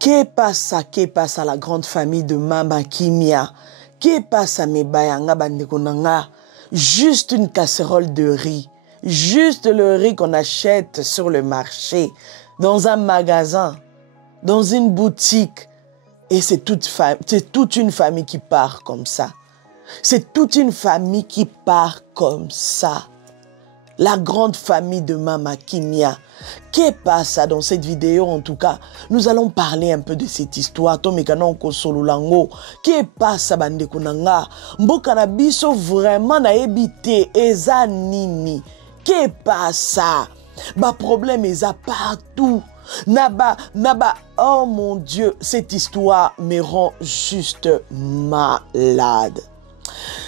Que passe à la grande famille de Mama Kimia? Que passe à mes bayanga bandekonanga? Juste une casserole de riz. Juste le riz qu'on achète sur le marché, dans un magasin, dans une boutique. Et c'est toute une famille qui part comme ça. C'est toute une famille qui part comme ça. La grande famille de Mama Kimia. Qu'est-ce qui passe dans cette vidéo? En tout cas, nous allons parler un peu de cette histoire. Qu'est-ce qui passe bande kunanga? Mboka na biso vraiment na ebité eza nini? Qu'est-ce qui passe? Ba problème eza partout. Naba, oh mon Dieu, cette histoire me rend juste malade.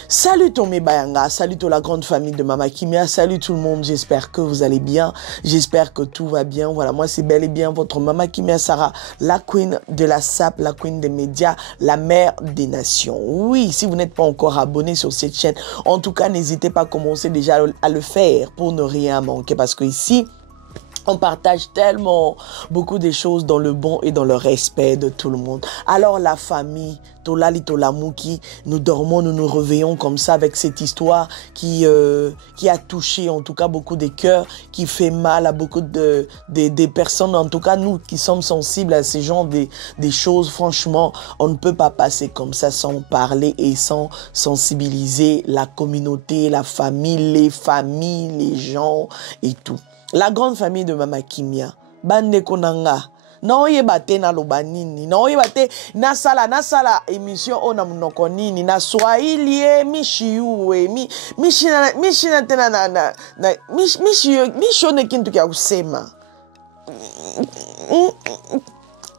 Salut Tomé Bayanga, salut toute la grande famille de Mama Kimia, salut tout le monde, j'espère que vous allez bien, j'espère que tout va bien. Voilà, moi c'est bel et bien votre Mama Kimia Sarah, la queen de la SAP, la queen des médias, la mère des nations. Oui, si vous n'êtes pas encore abonné sur cette chaîne, en tout cas n'hésitez pas à commencer déjà à le faire pour ne rien manquer, parce que ici, on partage tellement beaucoup de choses dans le bon et dans le respect de tout le monde. Alors la famille, Tolali Tolamouki, nous dormons, nous nous réveillons comme ça avec cette histoire qui a touché en tout cas beaucoup de cœurs, qui fait mal à beaucoup de personnes. En tout cas, nous qui sommes sensibles à ces genres des choses, franchement, on ne peut pas passer comme ça sans parler et sans sensibiliser la communauté, la famille, les gens et tout. La grande famille de Mama Kimia, bande konanga, na oyebate na lobanini, na oyebate na sala émission ona munoko nini, na Swahili mishiuwe, mishina tena na mishone kintu kya kusema.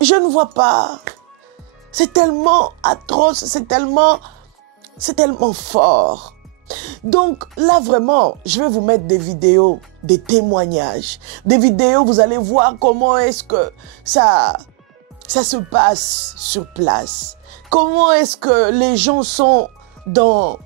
Je ne vois pas. C'est tellement atroce, c'est tellement fort. Donc là vraiment, je vais vous mettre des vidéos, des témoignages, des vidéos, vous allez voir comment est-ce que ça se passe sur place. Comment est-ce que les gens sont dans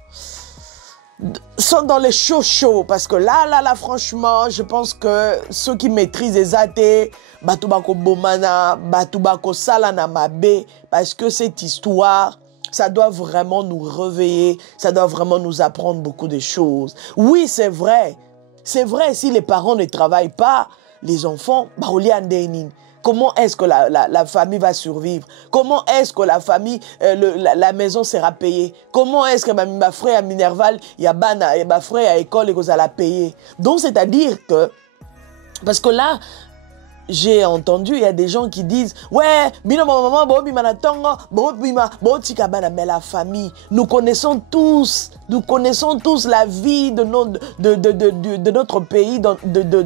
les chauds, parce que là, franchement, je pense que ceux qui maîtrisent les athées, batubako bomana, batubako salana mabe, parce que cette histoire, ça doit vraiment nous réveiller, ça doit vraiment nous apprendre beaucoup de choses. Oui, c'est vrai. C'est vrai, si les parents ne travaillent pas, les enfants, comment est-ce que la famille va survivre? Comment est-ce que la famille, la maison sera payée? Comment est-ce que ma frère à Minerval, il y a ma frère à l'école et que ça l'a payé? Donc, c'est-à-dire que, parce que là, j'ai entendu, il y a des gens qui disent ouais, mais la famille, nous connaissons tous la vie de notre pays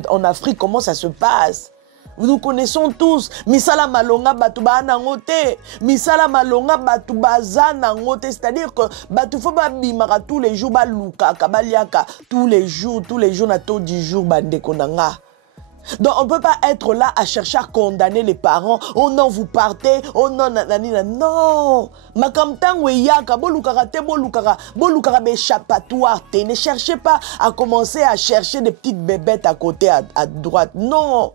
en Afrique, comment ça se passe. Nous connaissons tous. Misala malonga batuba nangote. Misala malonga batuba zanangote. C'est-à-dire que batufo ba bimara tous les jours ba luka kabaliaka tous les jours na to 10 jours bande konanga. Donc on ne peut pas être là à chercher à condamner les parents. Oh non, vous partez. Oh non, nanana. Non. Makamtang weyaka bolukara te bolukara échappatoire te. Ne cherchez pas à commencer à chercher des petites bébêtes à côté à droite. Non.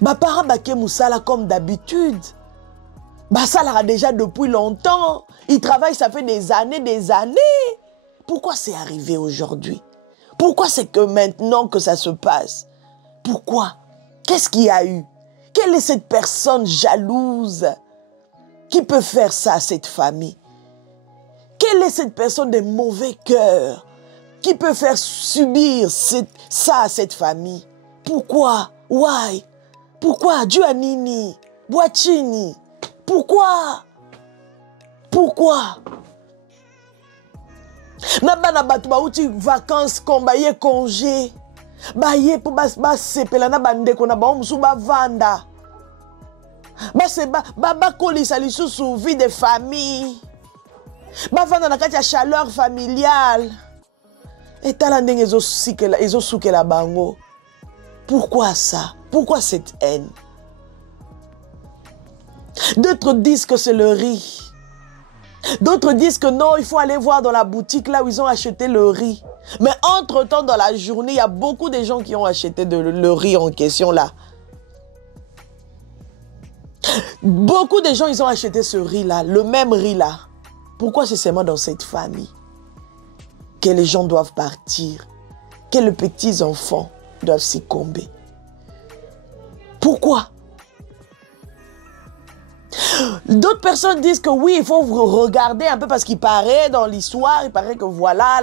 Bah parents baké moussala comme d'habitude. Bah ça l'a déjà depuis longtemps. Ils travaillent, ça fait des années. Pourquoi c'est arrivé aujourd'hui? Pourquoi c'est que maintenant que ça se passe? Pourquoi? Qu'est-ce qu'il y a eu? Quelle est cette personne jalouse qui peut faire ça à cette famille? Quelle est cette personne de mauvais cœur qui peut faire subir ça à cette famille? Pourquoi? Why? Pourquoi? Duanini? Boachini? Pourquoi? Pourquoi? Nabana batu bauti vacances kombaye congé. Baye pour bas sepela na bandeko na ba musu ba vanda. Ba kolisa lisusu vie de famille. Ba vanda na kati ya chaleur familiale. Et tala ndenge ezo sukela bango. Pourquoi ça? Pourquoi cette haine? D'autres disent que c'est le riz. D'autres disent que non, il faut aller voir dans la boutique là où ils ont acheté le riz. Mais entre-temps, dans la journée, il y a beaucoup de gens qui ont acheté le riz en question là. Beaucoup de gens, ils ont acheté ce riz-là, le même riz-là. Pourquoi c'est seulement dans cette famille que les gens doivent partir, que les petits-enfants doivent succomber? Pourquoi? D'autres personnes disent que oui, il faut regarder un peu parce qu'il paraît dans l'histoire, il paraît que voilà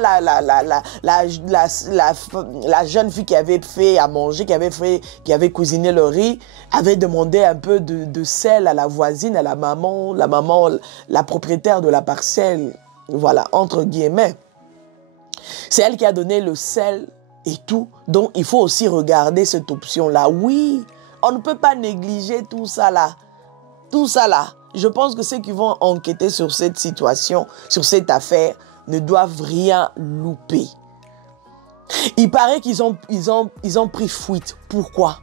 la jeune fille qui avait fait à manger, qui avait cuisiné le riz, avait demandé un peu de sel à la voisine, à la maman, la propriétaire de la parcelle, voilà, entre guillemets. C'est elle qui a donné le sel et tout, donc il faut aussi regarder cette option-là. Oui, on ne peut pas négliger tout ça là. Tout ça là, je pense que ceux qui vont enquêter sur cette situation, sur cette affaire, ne doivent rien louper. Il paraît qu'ils ont pris fuite. Pourquoi?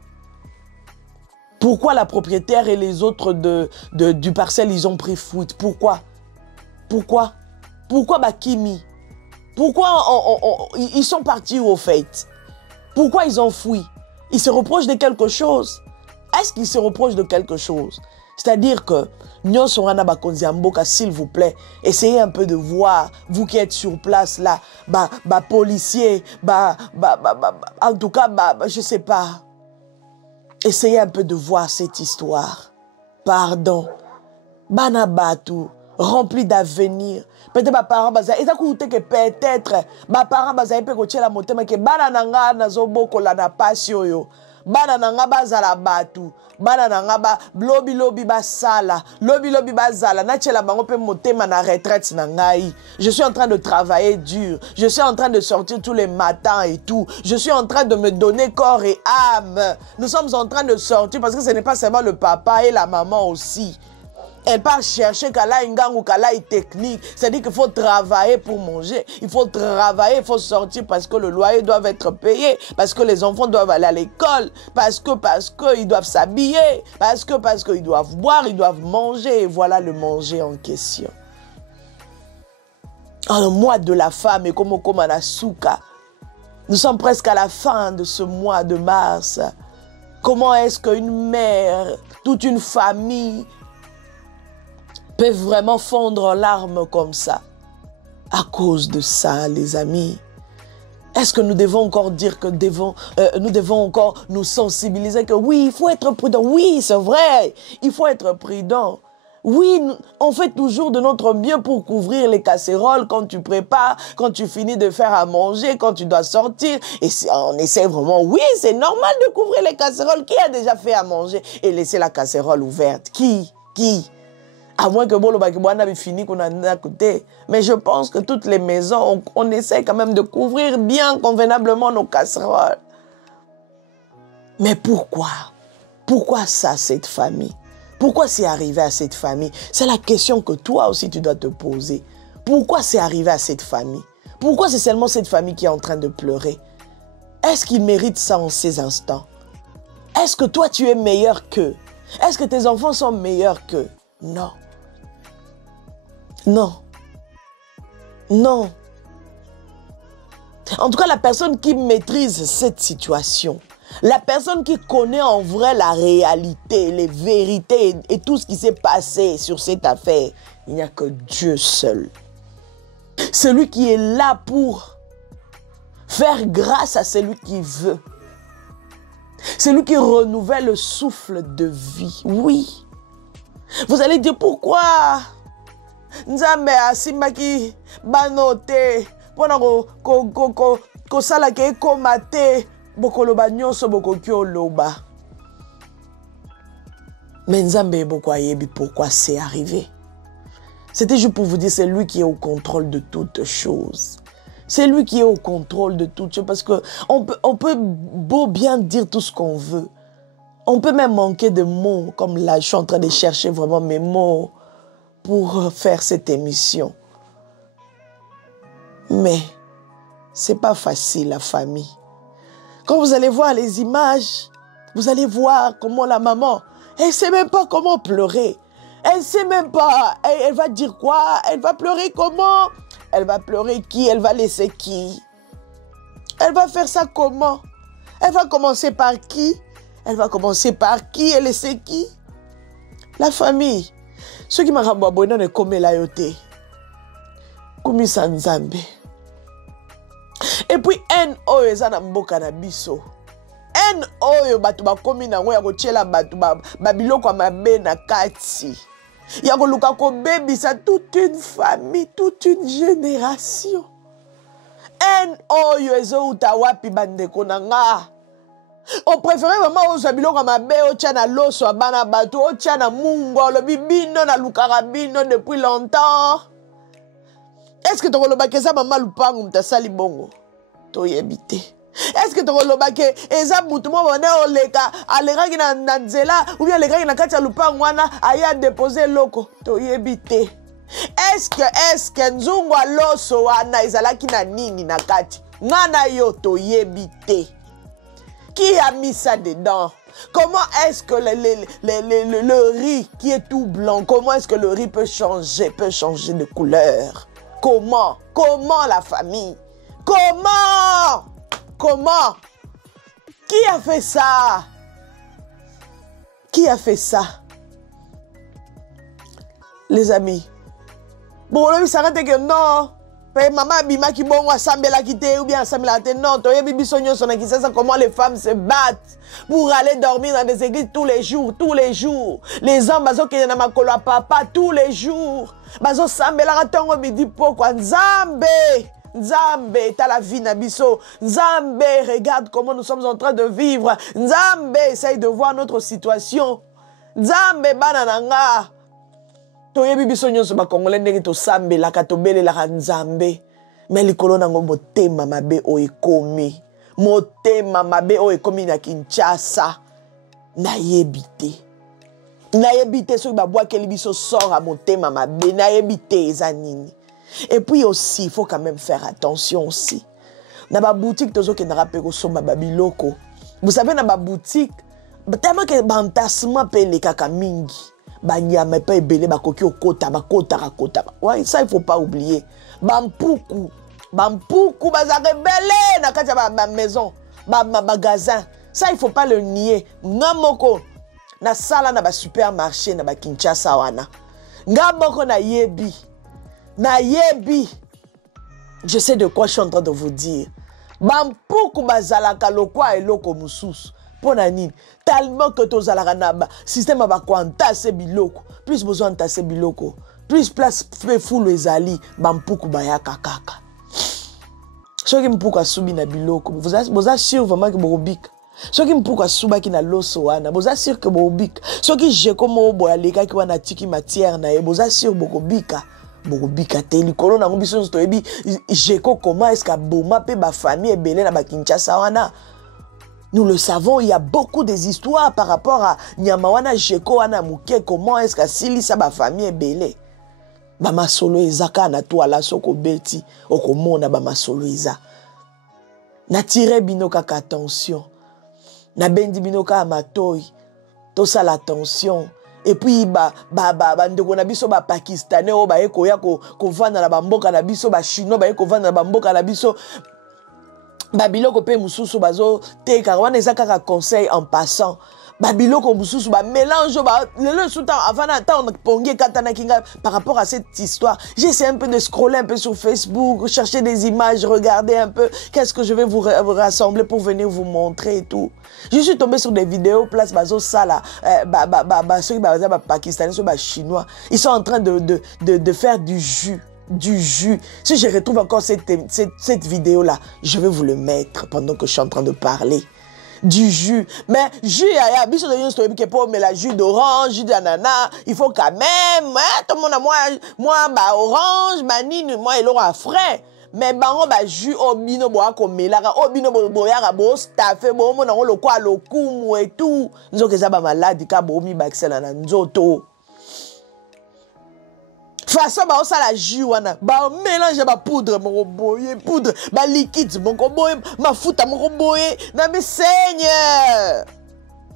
Pourquoi la propriétaire et les autres du parcelle, ils ont pris fuite? Pourquoi? Pourquoi Bakimi? Pourquoi ils sont partis au fait? Pourquoi ils ont fui? Ils se reprochent de quelque chose? Est-ce qu'ils se reprochent de quelque chose? C'est-à-dire que, s'il vous plaît, essayez un peu de voir, vous qui êtes sur place là, policier, en tout cas, je sais pas. Essayez un peu de voir cette histoire. Pardon. Banabatu, rempli d'avenir. Peut-être ma parent baza, et ça coûte que peut-être ma parent baza peut coacher la montée mais que banananga nazobo kolana pasio yo. Banananga bazala batu, banananga ba lobi basala, lobi bazala, na chela bango pe motema na retraite na ngai. Je suis en train de travailler dur, je suis en train de sortir tous les matins et tout, je suis en train de me donner corps et âme. Nous sommes en train de sortir parce que ce n'est pas seulement le papa et la maman aussi. Elle part chercher Kala Ingang ou Kala technique. C'est-à-dire qu'il faut travailler pour manger. Il faut travailler, il faut sortir parce que le loyer doit être payé. Parce que les enfants doivent aller à l'école. Parce qu'ils doivent s'habiller. Parce qu'ils doivent boire, ils doivent manger. Et voilà le manger en question. En le mois de la femme, et comme Manasuka, nous sommes presque à la fin de ce mois de mars. Comment est-ce qu'une mère, toute une famille, peut vraiment fondre en larmes comme ça? À cause de ça, les amis. Est-ce que nous devons encore dire que nous devons encore nous sensibiliser que oui, il faut être prudent. Oui, c'est vrai, il faut être prudent. Oui, on fait toujours de notre mieux pour couvrir les casseroles quand tu prépares, quand tu finis de faire à manger, quand tu dois sortir. Et on essaie vraiment, oui, c'est normal de couvrir les casseroles. Qui a déjà fait à manger et laisser la casserole ouverte? Qui? À moins que Bolo Bakibouana ait fini qu'on a à côté. Mais je pense que toutes les maisons, on essaie quand même de couvrir bien convenablement nos casseroles. Mais pourquoi? Pourquoi ça, cette famille? Pourquoi c'est arrivé à cette famille? C'est la question que toi aussi tu dois te poser. Pourquoi c'est arrivé à cette famille? Pourquoi c'est seulement cette famille qui est en train de pleurer? Est-ce qu'ils méritent ça en ces instants? Est-ce que toi tu es meilleur qu'eux? Est-ce que tes enfants sont meilleurs qu'eux? Non. Non. Non. En tout cas, la personne qui maîtrise cette situation, la personne qui connaît en vrai la réalité, les vérités et tout ce qui s'est passé sur cette affaire, il n'y a que Dieu seul. Celui qui est là pour faire grâce à celui qui veut. Celui qui renouvelle le souffle de vie. Oui. Vous allez dire pourquoi Nzambe asimaki banote pona ko sala ke komate bokoloba nyonso bokoki oloba. Mais Nzambe boko ayebi pourquoi c'est arrivé. C'était juste pour vous dire, c'est lui qui est au contrôle de toutes choses. C'est lui qui est au contrôle de toutes choses parce que on peut beau bien dire tout ce qu'on veut. On peut même manquer de mots, comme là, je suis en train de chercher vraiment mes mots pour faire cette émission. Mais c'est pas facile, la famille. Quand vous allez voir les images, vous allez voir comment la maman, elle ne sait même pas comment pleurer. Elle ne sait même pas. Elle va dire quoi? Elle va pleurer comment? Elle va pleurer qui? Elle va laisser qui? Elle va faire ça comment? Elle va commencer par qui? Elle va commencer par qui et laisser qui? La famille. Ceux qui m'ont abonné ne comme la yote. Kumi Sanzambe. Et puis, en oyo ezana mboka na biso. En oyo batu ba komi na ngoya kochela batu ba biloko mabe na kati. Ya koluka ko bebisa toute une famille, toute une génération. En oyo ezo utawapi bandeko na nga. On préfère vraiment aux biloko mabe o tchana loso abana batu o tchana mungo le bibino na lukarabino depuis longtemps. Est-ce que tu as ça maman lupangu mtasali bongo to yebite? Est-ce que tu as eza mutu mo bone oleka aleka ki na nzela ou bien aleka ki na kati ya lupangu wana aya déposer loko to yebite? Est-ce que nzungu loso wana ezalaki na nini na kati ngana yo to yebite? Qui a mis ça dedans? Comment est-ce que le riz qui est tout blanc, comment est-ce que le riz peut changer de couleur? Comment? Comment la famille? Comment? Comment? Qui a fait ça? Qui a fait ça? Les amis. Bon, là, ça reste que non. Maman Bima qui bon assemble la quitter ou bien assemble la quitter. Non, toi, bibi sonyo son qui sait comment les femmes se battent pour aller dormir dans des églises tous les jours, tous les jours. Les hommes, bazo qui na makolo papa tous les jours. Bazo sambe la ratongo midi pourquoi Nzambe. Nzambe, t'as la vie nabiso. Nzambe, regarde comment nous sommes en train de vivre. Nzambe, essaye de voir notre situation. Nzambe, banananga. Toyebi biso nyonso ba Congolais ndenge to sambe la katobele la Nzambe. Mais likolo nango motema mabe o ekomi. Motema mabe o ekomi na Kinshasa. Na yebite. Na yebite so ba bwa keli biso sort à motema mabe na yebite ezanini. Et puis aussi, il faut quand même faire attention aussi. Dans ma boutique, tozo ke na rapeko soma babiloko. Vous savez dans ma boutique, tellement que bantassement pe le kaka mingi. Banyama pe ebele bakoki okota bakota rakota. Ouais, ça il faut pas oublier. Bampuku bazare belé na kati ba maison, ba magasin. Ça il faut pas le nier. Ngamoko na sala na ba supermarché na ba Kinshasa wana. Ngamoko na yebi. Na yebi. Je sais de quoi je suis en train de vous dire. Bampuku bazalaka lokwa eloko mususu. Ponani, tellement que tous ala naba système ba kwanta se biloko, plus besoin de se biloko, plus place fait full ezali, bampuku bayaka kaka. Soki mpuku asubi na biloko, vous assure vraiment que borobika. Soki mpuku asuba ki na loso wana, vous assure que borobika. Soki jeko mo boyaleka ki wana tiki matière na ye, vous assure borobika. Borobika te likolo na ngombiso to yebi jeko comment est-ce que boma pe ba famille ebele na ba Kinshasa wana. Nous le savons, il y a beaucoup des histoires par rapport à Nyamawana, Jeko, Wana, Mouké, comment est-ce que Sili, sa famille est belée. Bama solo ezaka na to ala soko beti, okomona bama solo eza. Na tire binoka ka attention. Na bendi binoka amatoi. To ça l'attention. Et puis ndeko na biso ba pakistanais o ba ekoya ko vanda na bamboka na biso ba chinois ba eko vanda na bamboka na biso. Babiloko pe mususu bazo teka wana ezaka ka conseil en passant. Babiloko mususu ba mélange le soutan avant d'attendre pongi katana kinga par rapport à cette histoire. J'essaie un peu de scroller un peu sur Facebook, chercher des images, regarder un peu qu'est-ce que je vais vous rassembler pour venir vous montrer et tout. Je suis tombé sur des vidéos place bazo sala ceux qui pakistanais ceux chinois, ils sont en train de faire du jus. Du jus. Si je retrouve encore cette vidéo-là, je vais vous le mettre pendant que je suis en train de parler. Du jus. Mais jus, il y a mais la jus d'orange, jus d'ananas, il faut quand même, tout le monde a moi, orange, manine, moi, il aura frais. Mais on va jus au bino boa comme melara, au bino boya bo staffé, bon, on a le quoi, le coup, et tout. Nous avons que malade, kabo mi baxel na nzoto. Façon ba osala jus wana ba mélange ba poudre moko boye poudre ba liquide moko boye mafuta moko boye na Seigneur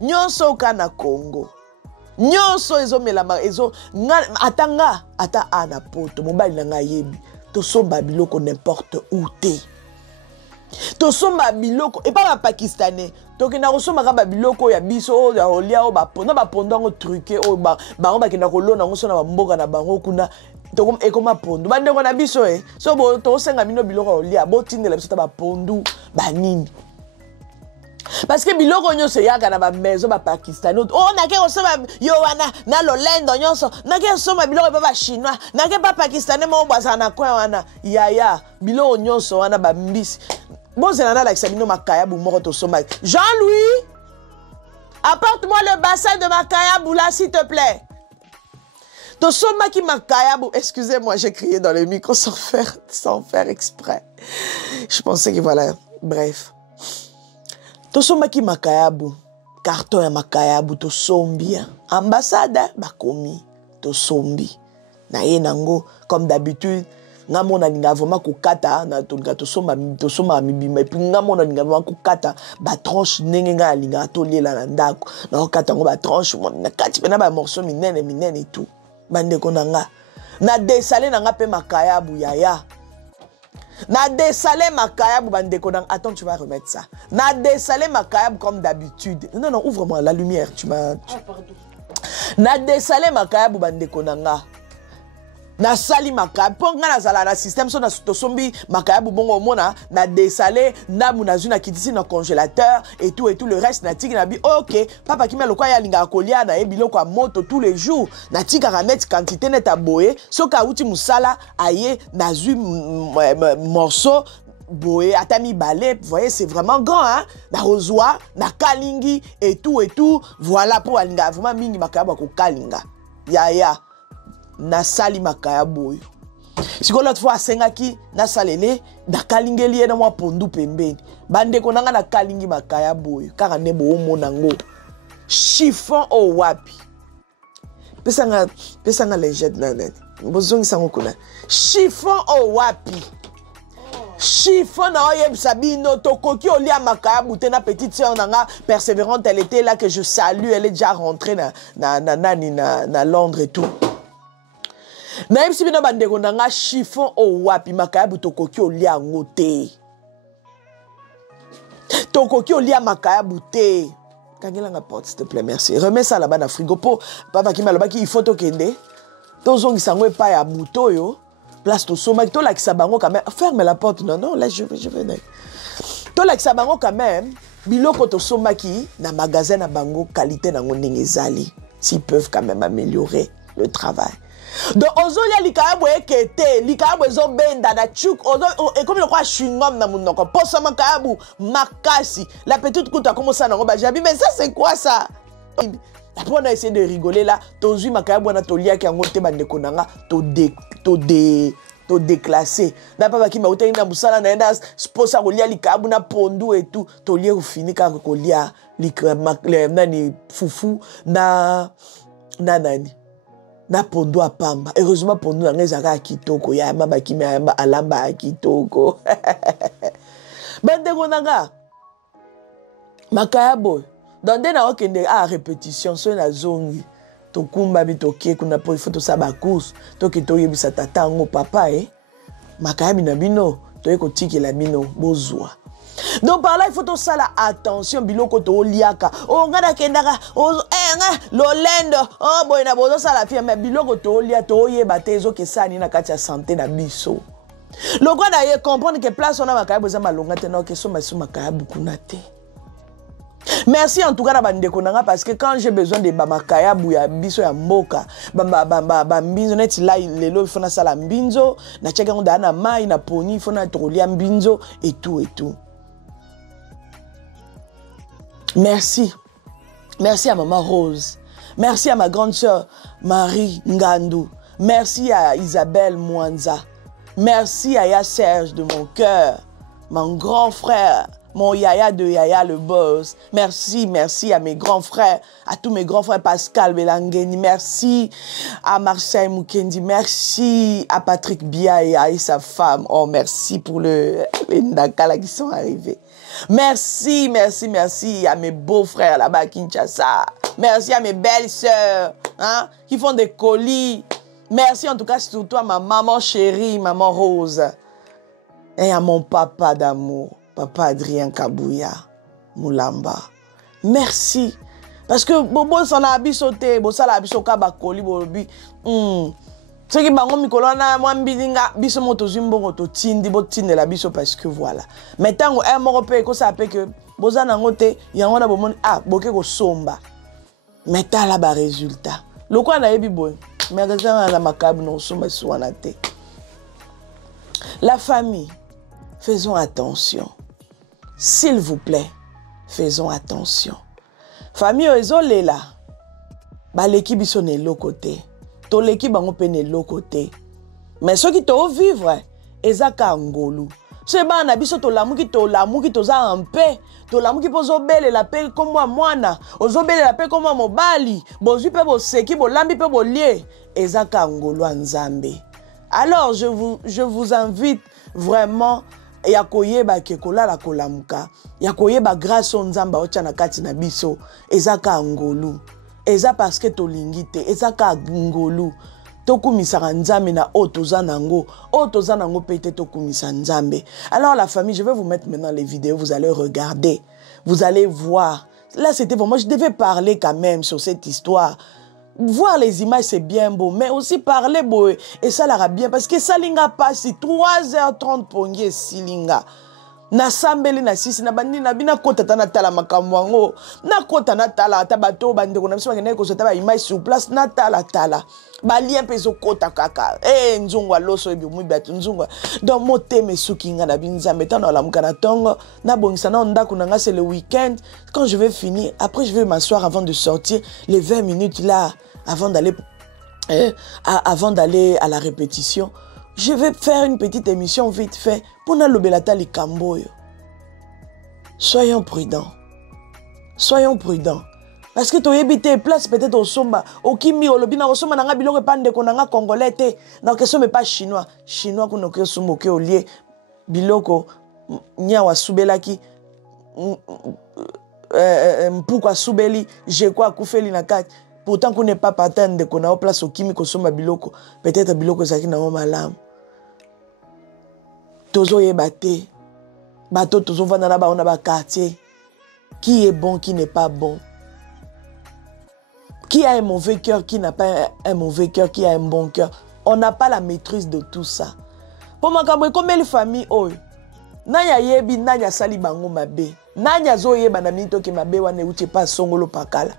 nyonso kana Congo nyonso ezomela ezo atanga ana poto mobali na nga yebi to somba biloko n'importe où te Tosomba biloko et pas ma pakistanais. Donc na kosomba ka biloko ya biso ya olia o ba pondo ngo truqué o ba ba kenda kolona ngo sona ba mboka na bango kuna. Donc e koma pondo. Ba ndeko na biso so bo to senga mino biloko olia bo tindela biso ta ba pondu ba nini. Parce que biloko nyonso yaka na ba maison ba pakistanais. Oh na ke kosomba yo wana na lolendo nyonso. Na ke kosomba biloko ba chinois. Na ke pas pakistanais mo baza na coin wana. Ya biloko nyonso wana ba mbisi. Bon, c'est là que Sabino Makayabou mort sommet. Jean-Louis, apporte-moi le bassin de Makayabou là, s'il te plaît. Ton sommet qui Makayabou, excusez-moi, j'ai crié dans le micro sans faire exprès. Je pensais que voilà, bref. Ton sommet qui Makayabou, carton ya Makayabou, to sombi, ambassade, bakomi, to sombi. Na ye nango, comme d'habitude. Nga mona ninga vraiment kokata na tonga to soma mibima puis nga mona ninga vraiment kokata ba tranche ndenge nga linga to lela na ndako na kokata ngo ba tranche na kati pena ba morceau minene et tout bande konanga na desalé na nga pe Makayabu yaya na desalé Makayabu bande konanga attends tu vas remettre ça na desalé Makayabu comme d'habitude non ouvre-moi la lumière tu m'as pardon na desalé Makayabu bande konanga na sali Makayabu ponga na zala na système so na tosombi Makayabu bongo mona na desalé na munazu na kitisi na congélateur et tout le reste na tiki na bi OK papa ki meloko ya linga kolia na ebiloko a moto tous les jours na tika ka mettre quantité net aboye so ka uti musala aye na zu morceau boye atami balé vous voyez c'est vraiment grand hein na rozwa na kalingi et tout voilà pour alinga vraiment mingi Makayabu ko kalinga ya na sali Makayabu si ko l'autre fois sengaki na salele na kalingeli na mwa pondu pembeni bande konanga na kalingi Makayabu kaka ne bo monango chiffon o wapi pesanga légende na net bozongi sango kuna chiffon o wapi chiffon na oye sabino tokoki olia Makayabu te na petite sœur nanga persévérante elle était là que je salue elle est déjà rentrée na Londres et tout. Na yebisi bino bandeko nanga chiffon o wapi Makayabu tokoki olia ngo te. Tokoki olia Makayabu te. Kangela nga porte s'il te plaît merci. Remets ça là-bas na frigo po papa ki malobaki il faut tokende. Tozongi sango epa ya muto yo. Place to soma to la kisabango quand même. Ferme la porte non là je venais. To la kisabango quand même biloko to soma ki na magasin na bango qualité na ndenge ezali. S'ils peuvent quand même améliorer le travail. Donc ozolia Likayabu ekete Likayabu ezo benda na chuk et comme le quoi chewing-gum na munoko posa Makayabu makasi la petite kuta comme ça na roba jabi mais ça c'est quoi ça après on a essayé de rigoler là tozui Makayabu na tolia ki yango te bande konanga to déclassé na papa ki mauta ina musala na enda sposa kolia Likayabu na pondu et tout tolia ufini ka kolia nani fufu na nani na pondo a pamba heureusement pondo na ngezaka kitoko ya mama kimi ya alamba kitoko bande konanga Makayabu donde na okende a répétition so na zongi to kumba bitoke kuna po il faut to saba course to ki to yebisa tata ngo papa Makayabu na bino to eko tikela bino bozwa. Donc par là il faut tout ça là attention biloko to liaka oh ngada kendaka oh nga lolendo oh boy na bozo ça la fille mais biloko to lia to yeba tezo ke sani na kati ya santé na biso le quoi d'ailleurs comprendre que place on a Makayabu za malonga te na ke so Makayabu kuna te. Merci en tout cas na bandeko nanga parce que quand j'ai besoin de Makayabu ya biso ya mboka mbinzo neti la lelo il faut na sala mbinzo na cheka nda na mai na poni il faut na tolia mbinzo et tout Merci. Merci à maman Rose. Merci à ma grande sœur Marie Ngandou. Merci à Isabelle Mwanza. Merci à Ya Serge de mon cœur. Mon grand frère. Mon Yaya de Yaya le boss. Merci à mes grands frères. À tous mes grands frères. Pascal Belangeni. Merci à Marseille Mukendi. Merci à Patrick Biaya et sa femme. Oh, merci pour les Ndakala qui sont arrivés. Merci à mes beaux-frères là-bas à Kinshasa. Merci à mes belles-sœurs qui font des colis. Merci en tout cas surtout à ma maman chérie, maman Rose. Et à mon papa d'amour. Papa Adrien Kabouya Moulamba. Merci. Parce que Bobo s'en a abisoté, Bobo s'en a abisoté, Bakoli, Bobi. Ce qui m'a dit que moi, biso moto zimbo moto tindi bo tindi la biso parce que voilà. Maintenant, un européen ko ça que boza na ngote yango na bomoni boke ko somba. Maintenant là ba résultat. Le quoi na yebi boy. Mais la macabre non somba soana te. La famille, faisons attention. S'il vous plaît, faisons attention. Famille ezolé là. Ba l'équipe sont de l'autre côté. To l'équipe bango pene l'autre côté. Mais ceux qui t'ont vivre, ezaka ngolu. C'est ba na biso to lamu ki to za en paix. To lamu ki pozo bele la paix comme moi mwana. Ozo bele la paix comme moi mobali. Bozu pe bo seki bo lambi pe bo lie. Ezaka ngolu anzambe. Alors je vous invite vraiment yakoyeba kekola la kolamuka. Yakoyeba grâce onzamba ochana kati na biso. Ezaka ngolu. Eza parce que tolingite, eza ka ngolu. Tokumisa nzambe na otoza nango pete tokumisa nzambe. Alors la famille, je vais vous mettre maintenant les vidéos, vous allez regarder. Vous allez voir. Là c'était vraiment, je devais parler quand même sur cette histoire. Voir les images c'est bien beau, mais aussi parler beau et ça l'ara bien parce que ça linga passe 3h30 pongier silinga. Na sambeli na sisi na bandi na bina kota na tala makamwango na kota na tala tabato bande ko na biso ngene ko sota ba image sur place na tala ba lien peso kota kaka nzungwa loso ebi mu batu nzungwa donc moteme sukinga na binza metana la mukana tongo na bongisa na ndako na nga c'est le week-end quand je vais finir après je vais m'asseoir avant de sortir les 20 minutes là avant d'aller à la répétition. Je vais faire une petite émission vite fait pour Nalobelata li Kamboyo. Soyons prudents. Soyons prudents. Parce que tu as habité place peut-être au Somba, au Kimi, au Lobina, au Somba, nanga biloko pande konanga congolais te. Donc ce n'est pas chinois. Chinois qu'on a sumoke au lieu biloko nyawa subelaki mpukwa subeli jekwa kufeli na kati. Pourtant qu'on n'est pas partant de qu'on a place au Kimi ko Somba biloko, peut-être biloko zaki na malam. Tozo yebate, bato tozo vanana ba on a ba quartier. Qui est bon, qui n'est pas bon? Qui a un mauvais cœur, qui n'a pas un mauvais cœur, qui a un bon cœur? On n'a pas la maîtrise de tout ça. Pour moi, comme les familles, nanya yebi, nanya sali bango mabe, nanya zo yeba na minito ki mabe wane uche pas songolo pakala.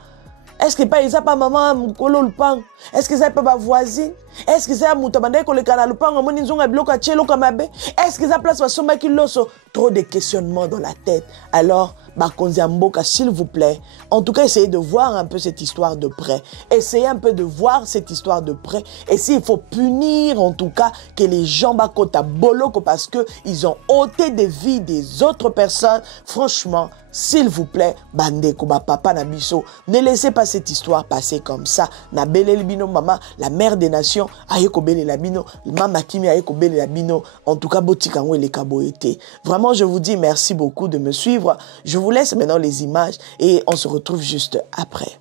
Est-ce que pas isa pas maman mukolo lupang? Est-ce que ça pas ma voisine? Est-ce que ça mutabande ko le canal lupang moni nzonga bloka chelo kamabe? Est-ce que ça place va soma ki loso? Trop de questionnements dans la tête. Alors Bakonzi Mboka, s'il vous plaît, en tout cas, essayez de voir un peu cette histoire de près. Essayez un peu de voir cette histoire de près. Et s'il faut punir, en tout cas, que les gens bakota boloko parce qu'ils ont ôté des vies des autres personnes, franchement, s'il vous plaît, bandeko ba papa nabiso, ne laissez pas cette histoire passer comme ça. Na bele libino mama, la mère des nations, ayeko bele labino, mama kimi ayeko bele labino, en tout cas, botikango le kaboete. Vraiment, je vous dis merci beaucoup de me suivre. Je vous laisse maintenant les images et on se retrouve juste après.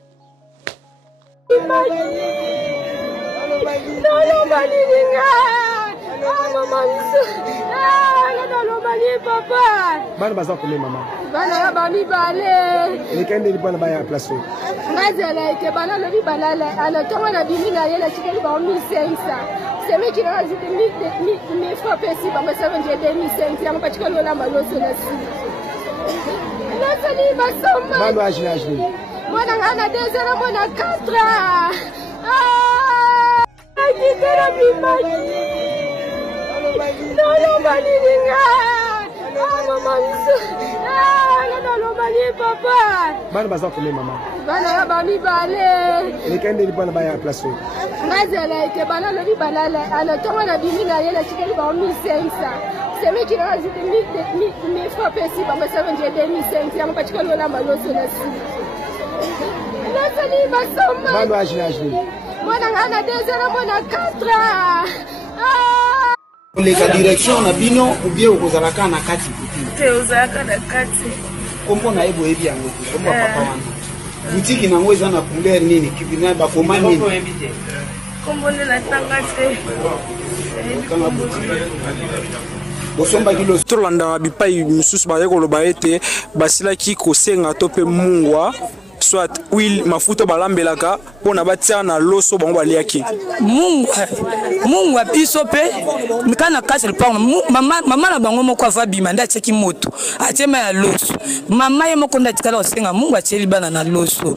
Bana baza kome mama. Bana ba mi bale. Ekende li bana ba ya place. Ngazela ke bana lo bi bana la ala tonga na bimi na yela chikeli ba 1500. C'est moi qui l'a ajouté 1000 fois pessi ba mesa venje 2500 ya mpachika lo la maloso na si. Nasali basoma. Bana ajini. Mwana ngana 2 ans mwana 4 ans. Akitera bimani. No maniringa. Papa. Bana baza kome mama. Bana ba mi bale. Ekende li bana ba ya place. Ngazela ke bana lo bi bana la ala tonga na bimi na yela chikeli ba 1500. C'est moi qui l'a ajouté 1000 fois pessi ba mesa venje 2500 ya mpachika lo la maloso na si. Nasali basoma. Bana ajini. Mwana ngana 2 ans mwana 4 ans. Les direction na bino ou bien okozalaka na kati te ozalaka na kati kombo na ebo ebi yango kombo papa wana boutique nango eza na couleur nini kibina ba koma nini kombo na tanga te bosomba kilo tolanda bipai misusu baye koloba ete basilaki kosenga to pe mungwa soit huile mafuta balambelaka pona batia na loso bango baliaki mungwa biso pe kana kasa pa mama na bango moko ava bima nda tseki moto atema ya loso mama ye moko nda tikala osenga mungwa tseli bana na loso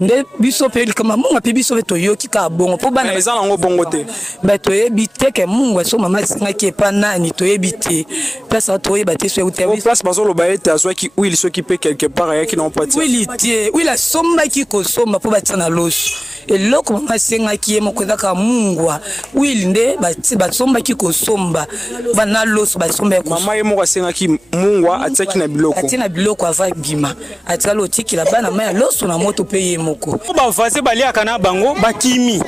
nde biso pe kama mungwa pe biso to yoki ka bongo po bana ezala ngo bongo te ba to yebi te ke mungwa so mama singa ki pa nani to yebi te place to yeba te so ute place bazo lo ba ete azwaki huile soki pe quelque part yaki na mpati huile tie huile somba ki ko somba po batia na loso eloko mama singa ki ye moko zaka mungwa huile nde ba somba ki ko somba bana loso ba somba ko mama ye moko asenga ki mungwa atiaki na biloko atina biloko ava bima atika lo tiki la bana maya loso na moto pe ye ba vase baliaka na bango bakimi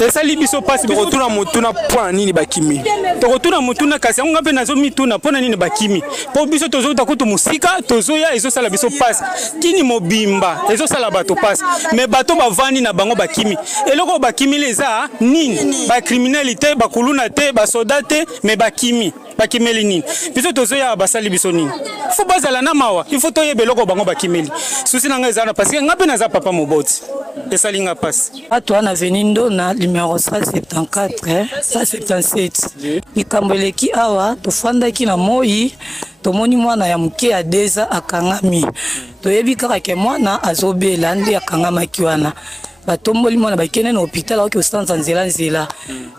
esali biso pasi tokotuna motuna pona nini bakimi tokotuna motuna kasi yango ngape nazo mituna pona nini bakimi po biso tozota kutu musika tozoya ezosala biso pasi kini mobimba ezosala bato pasi me bato bavandi na bango bakimi eloko bakimi leza nini ba criminalité bakuluna te ba soda te me bakimi bakimeli nini biso tozoya basali biso nini faut bazala na mawa il faut toyeba eloko bango bakimeli susi nanga ezana parce que ngape naza papa moboti esalinga pasi ato ana venindo na numéro 174 177 likambo eleki awa tofandaki na moi tomoni mwana ya muke ya deza akangami toyebi kaka ke mwana azobela nde akangamaki wana batomboli mwana bakene na hôpital oki ostanza nzela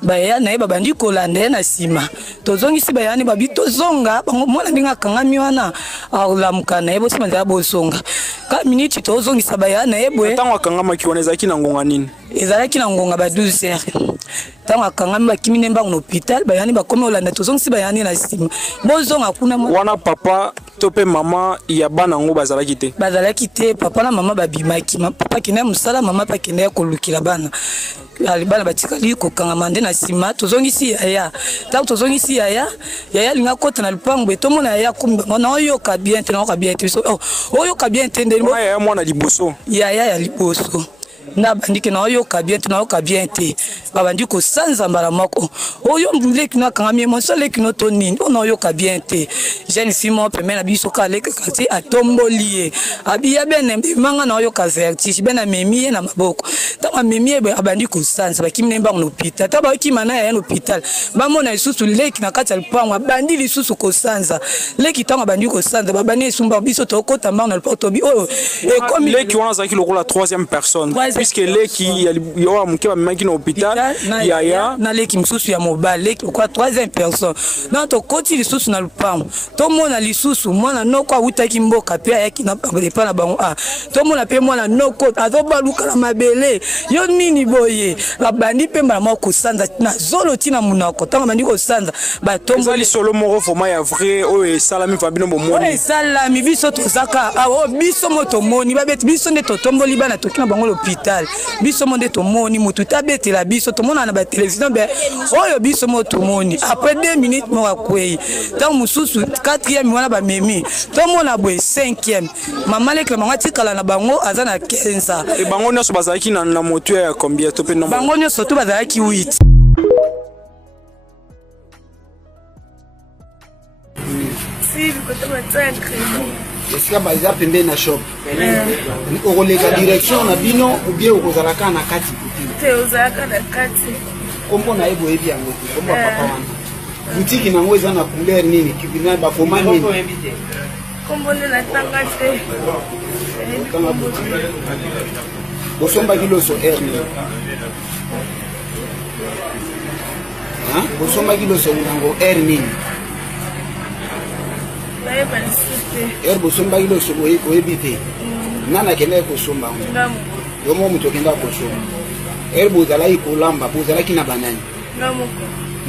baya na ye babandi kolanda ye na sima tozongisi bayani babi tozonga bango mwana ndenge akangami wana alamuka na ye bosima nzela bozonga ka minute tozongisa bayani na ye boye ntango akangamaki wana ezalaki na ngonga nini ezalaki na ngonga ba 12 heures ntango akangami bakimi ne mbango na hôpital bayani bakomi olanda tozongisi bayani na sima bozonga kuna wana papa to pe mama ya bana ngo bazalaki te papa na mama babimaki papa kina musala mama pa kina kolukila bana bana batikali kokangama nde na sima tozongisi yaya ntango tozongisi yaya linga kota na lupango etomona yaya kumba na oyoka bien te oyoka bien te nde yaya mwana liboso yaya ya liboso na bandike na oyoka bien te babandi ko sanza mbala moko oyo mbuleki na kangami monsole kino to nini ona oyoka bien te jeune fille mo peme na biso ka leka kati atombolié abiya bene manga na oyoka vertige bena memie na maboko tama memie abandi ko sanza bakimi nemba na hôpital taba kima na ya hôpital bamona isusu leki na kati alpango bandi lisusu ko sanza leki tanga bandi ko sanza babani esumba biso to kota mba na poto bi oh et comme leki wana zaki lokola troisième personne puisque leki il y aura muke ba maki na hôpital yaya na leki msusu ya mobile leki kwa troisième personne na to koti lisusu na lupango to mona lisusu mwana noko awutaki mboka pe ayaki na pa na bango to mona pe mwana noko azobaluka na mabele yo nini boye la bandi pe mbala moko sanza na zolo tina munako tanga bandi ko sanza ba tombo li solo moko format ya vrai o salami fabino bomoni salami biso tozaka o biso moto moni babeti biso nde to tomboli bana to kina bango l'hôpital biso monde to moni mutu tabeti la biso to mona na ba télévision be oyo biso moto moni après 2 minutes mo akwei tant mususu 4e mwana ba memi to mona boy 5e mama leke mama tikala na bango azana 15 et bango nyoso bazaki na moto ya combien to pe nombre bango nyoso to bazaki 8 si kote matsa crédit esika baza pembeni na shop okoleka direction na bino ou bien okozalaka na kati te ozalaka na kati kombo na ye boyebi yango te kombo ya papa wana butiki nango eza na couleur nini kibina bakoma nini kombo nde natanga te bosombaki loso air nini bosombaki loso nango air nini er bosombaki loso oyebi te nani akendaki kosomba ngo yo mo moto okendaki kosomba er bozalaki kolamba bozalaki na banani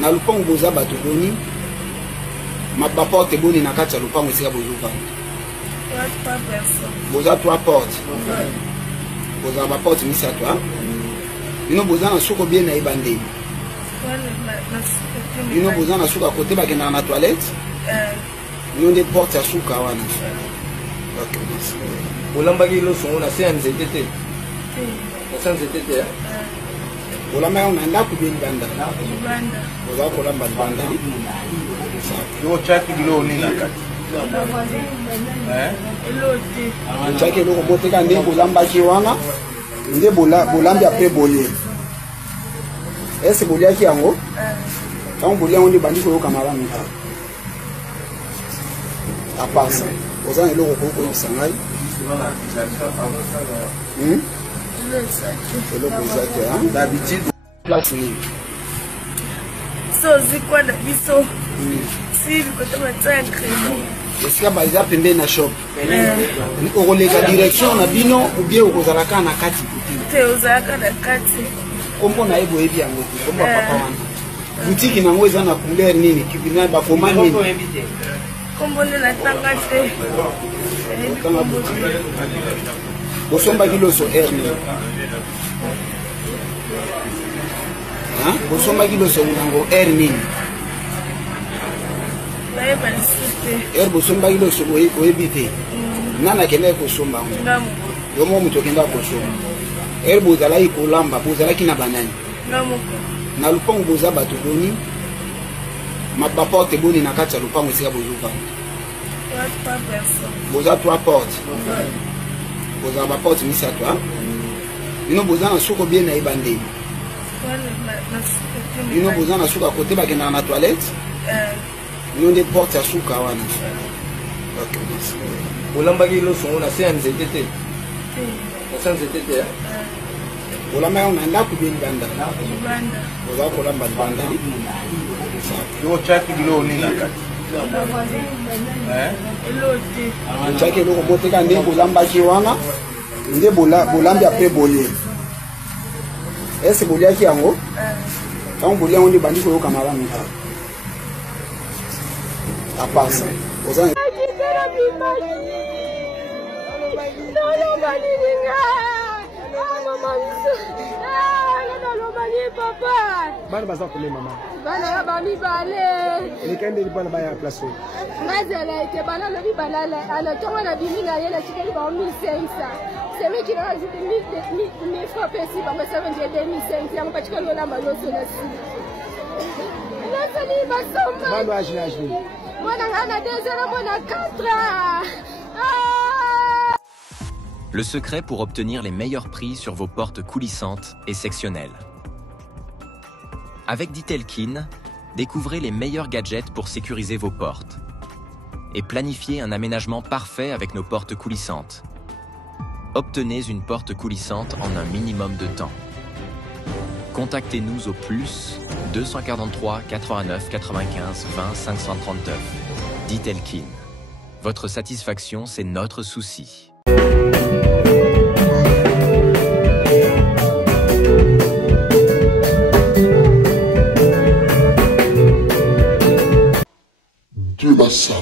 na lupango boza bato boni baporte boni na kati ya lupango esika bozovanda boza 3 porte bozala baporte misato bino boza na suko bien nayeba ndeni bino boza na suka kote bakendaka na toilette bino nde porte ya suka wana olambaki loso na se ya nzete te na se ya nzete te olamba yango na ndako bie libanda oza kolamba libanda Yo chaki bilo ni na kati. Chaki eloko boteka nde bolambaki wana nde bolambi apres bolie. Ese boliaki yango? Tango bolia yango nde bandi koyoka malamu ta. Apasa. Ozana eloko koyebisa ngai. Eloko ezate, d'habitude place nini? So zikwa na biso. Si bikota matsa crédit. Esika baza pembeni na shop. Okoleka direction na bino ou bien okozalaka na kati kuti. Te ozalaka na kati. Kombo na yebo yebi yango te. Kombo papa wana. Boutique nango eza na couleur nini? Kibina ba koma nini? Kombo nde natanga te. Kanga boutique. Bosomba kiloso R nini? Bosomba kiloso nango R nini? Bosomba kiloso oyebi te. Nana kende kosomba ngo. Yomo mutu kende kosomba. Bozalaki kolamba, bozalaki na banani. Na lupango boza bato boni. Baporte boni na kati ya lupango esika bozuka. Boza 3 portes. Boza ba porte misato. Bino boza na suko bien na ebande. Bino boza na suko côté bakenda na toilette. Bino de porte ya suka wana. OK. Olambaki loso na CNZT. CNZT. Olamba yana ndako bien banda. Boza kolamba banda. Yo chaki bilo ni na kati. Chaki eloko boteka nde bolambaki wana nde bolambi apres bolie. Ese boliaki yango? Tango bolia yango nde bandi koyoka malamu ta. Apasa. Ozana bana baza kome mama bana ba mibale elekende libana ba ya place ngazela ite bana lobi balala ala tonga na biminga yela chikeli ba 1500 c'est lui qui a ajouté 1000 fois pesi ba mesa vende 2500 yango pachika lolamba loso na si la sali basomba bana ajinajini mwana ngana 2 ans mwana 4 ans. Le secret pour obtenir les meilleurs prix sur vos portes coulissantes et sectionnelles. Avec Ditelkin, découvrez les meilleurs gadgets pour sécuriser vos portes et planifiez un aménagement parfait avec nos portes coulissantes. Obtenez une porte coulissante en un minimum de temps. Contactez-nous au plus 243 89 95 20 539. Ditelkin. Votre satisfaction, c'est notre souci. Dieu m'a ça.